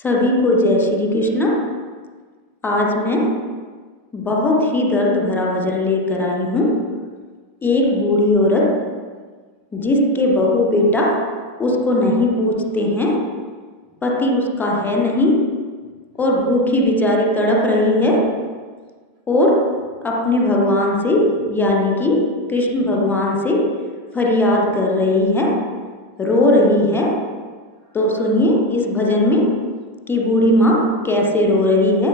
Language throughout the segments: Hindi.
सभी को जय श्री कृष्ण। आज मैं बहुत ही दर्द भरा भजन लेकर आई हूँ। एक बूढ़ी औरत जिसके बहू बेटा उसको नहीं पूछते हैं, पति उसका है नहीं और भूखी बेचारी तड़प रही है और अपने भगवान से यानी कि कृष्ण भगवान से फरियाद कर रही है, रो रही है। तो सुनिए इस भजन में कि बूढ़ी माँ कैसे रो रही है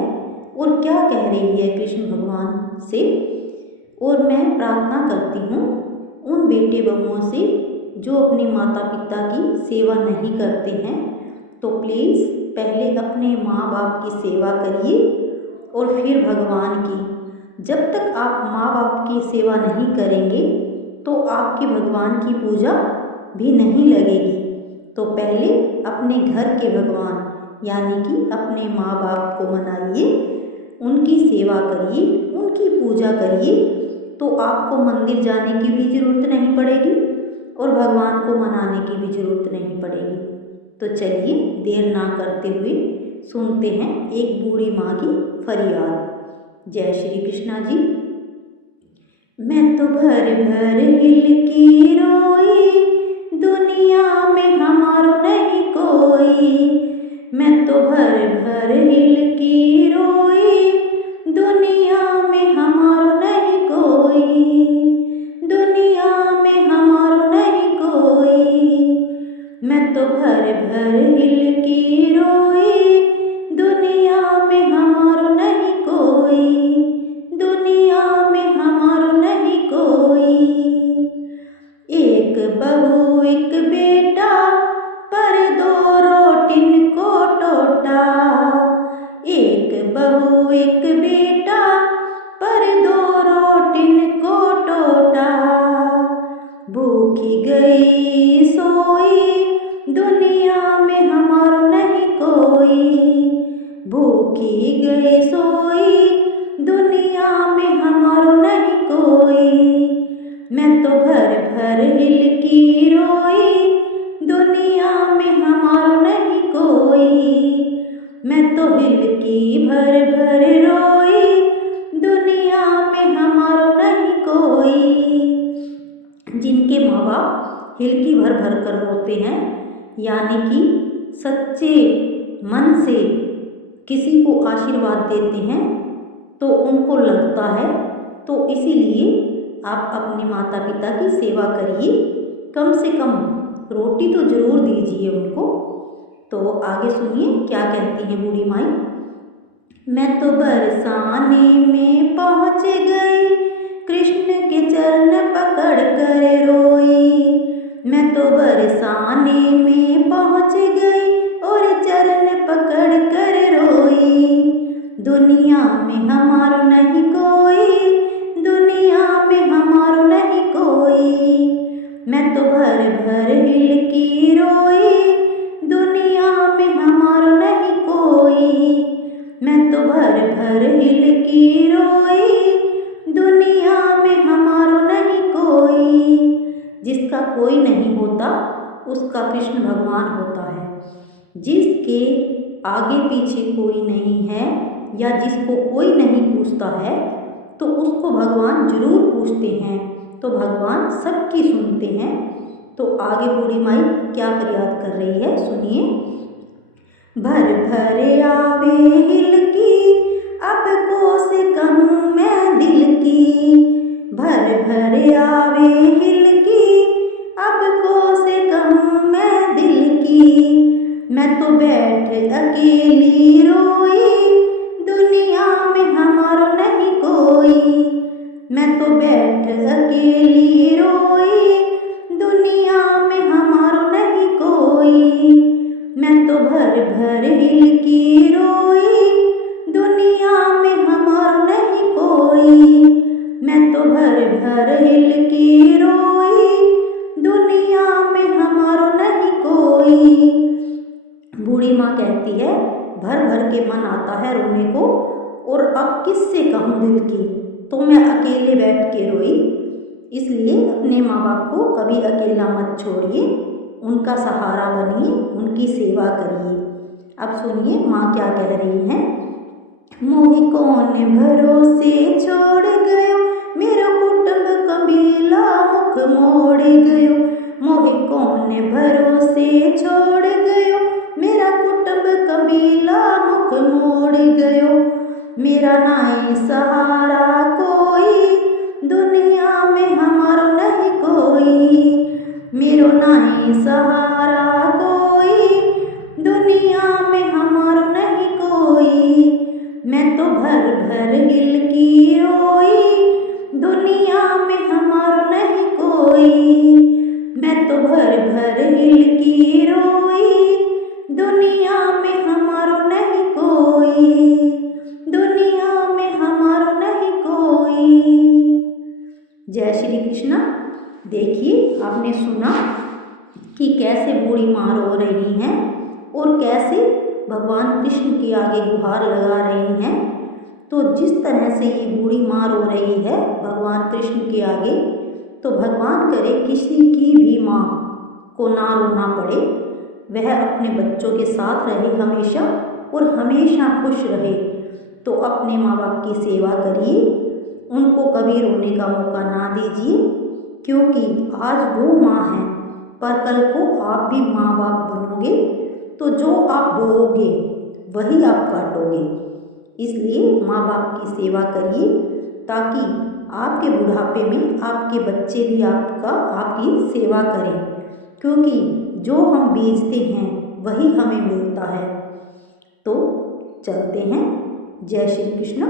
और क्या कह रही है कृष्ण भगवान से। और मैं प्रार्थना करती हूँ उन बेटे बहुओं से जो अपने माता पिता की सेवा नहीं करते हैं, तो प्लीज़ पहले अपने माँ बाप की सेवा करिए और फिर भगवान की। जब तक आप माँ बाप की सेवा नहीं करेंगे तो आपकी भगवान की पूजा भी नहीं लगेगी। तो पहले अपने घर के भगवान यानी कि अपने माँ बाप को मनाइए, उनकी सेवा करिए, उनकी पूजा करिए, तो आपको मंदिर जाने की भी ज़रूरत नहीं पड़ेगी और भगवान को मनाने की भी ज़रूरत नहीं पड़ेगी। तो चलिए देर ना करते हुए सुनते हैं एक बूढ़ी माँ की फरियाद। जय श्री कृष्णा जी। मैं तो भर भर हिल की रोई, दुनिया में हमारो नहीं कोई। मैं तो भर भर हिल की रोई, दुनिया में हमारो नहीं कोई, दुनिया में हमारो नहीं कोई। मैं तो भर भर हिल की रोई, दुनिया में हमारो नहीं कोई, दुनिया में हमारो नहीं कोई। एक बहू एक बेटा पर दो रोटिन को टोटा। एक बहू एक बेटा पर दो रोटिन को टोटा। भूखी गई सोई, दुनिया में हमारो नहीं कोई। भूखी गई सोई, दुनिया में हमारो नहीं कोई। मैं तो भर भर हिल की रोई, दुनिया में हमारो नहीं कोई। मैं तो हिल की भर भर रोई, दुनिया में हमारो नहीं कोई। जिनके माँ बाप हिल की भर भर कर रोते हैं यानी कि सच्चे मन से किसी को आशीर्वाद देते हैं तो उनको लगता है। तो इसीलिए आप अपने माता पिता की सेवा करिए, कम से कम रोटी तो ज़रूर दीजिए उनको। तो आगे सुनिए क्या कहती है बूढ़ी माई। मैं तो बरसाने में पहुँच गई, कृष्ण के चरण पकड़ कर रोई। मैं तो बरसाने में पहुँच गई और चरण पकड़ कर रोई। दुनिया में हमारो नहीं कोई, दुनिया में हमारो नहीं कोई। मैं तो भर भर हिल की रोई, दुनिया में हमारो नहीं कोई। मैं तो भर भर हिल की रोई, दुनिया में हमारो नहीं कोई। जिसका कोई नहीं होता उसका कृष्ण भगवान होता है। जिसके आगे पीछे कोई नहीं है या जिसको कोई नहीं पूछता है तो उसको भगवान जरूर पूछते हैं, तो भगवान सबकी सुनते हैं। तो आगे बूढ़ी माई क्या फरियाद कर रही है सुनिए। भर भर आवे हिल की, अब को से कहूँ मैं दिल की। भर भर आवे हिल की, अब को से कहूँ मैं दिल की। मैं तो बैठ अकेली रोई, दुनिया में हमारो नहीं कोई। मैं तो बैठ अकेली रोई, दुनिया में हमारो नहीं कोई। मैं तो भर भर हिल की रोई, दुनिया में हमारो नहीं कोई। मैं तो भर भर हिल की रोई, दुनिया में हमारो नहीं कोई। बूढ़ी माँ कहती है भर भर के मन आता है रोने को और अब किससे कहूँ दिल की, तो मैं अकेले बैठ के रोई। इसलिए अपने माँ बाप को कभी अकेला मत छोड़िए, उनका सहारा बनिए, उनकी सेवा करिए। अब सुनिए माँ क्या कह रही हैं। मोहि कौन भरोसे छोड़ गयो, मेरो कुटुंब कबीला मुख मोड़ गयो। मोहि कौन भरोसे छोड़ गयो, मेरा कुटुंब कबीला मुख मोड़ गयो। मेरा नाई सहारा कोई, दुनिया में हमारो नहीं कोई। मेरो नाई सहारा कोई, दुनिया में हमारो नहीं कोई। मैं तो भर भर हिल की रोई, दुनिया में हमारो नहीं कोई। मैं तो भर भर हिल की रोई, दुनिया में हमारो नहीं कोई। दुनिया में हमारो नहीं कोई। जय श्री कृष्ण। देखिए आपने सुना कि कैसे बूढ़ी माँ रो रही हैं और कैसे भगवान कृष्ण के आगे गुहार लगा रही हैं। तो जिस तरह से ये बूढ़ी माँ रो रही है भगवान कृष्ण के आगे, तो भगवान करे किसी की भी माँ को ना रोना पड़े, वह अपने बच्चों के साथ रहे हमेशा और हमेशा खुश रहे। तो अपने माँ बाप की सेवा करिए, उनको कभी रोने का मौका ना दीजिए, क्योंकि आज वो माँ है पर कल को आप भी माँ बाप बनोगे, तो जो आप बोओगे वही आप काटोगे। इसलिए माँ बाप की सेवा करिए ताकि आपके बुढ़ापे में आपके बच्चे भी आपकी सेवा करें, क्योंकि जो हम बीजते हैं वही हमें मिलता है। तो चलते हैं। जय श्री कृष्ण।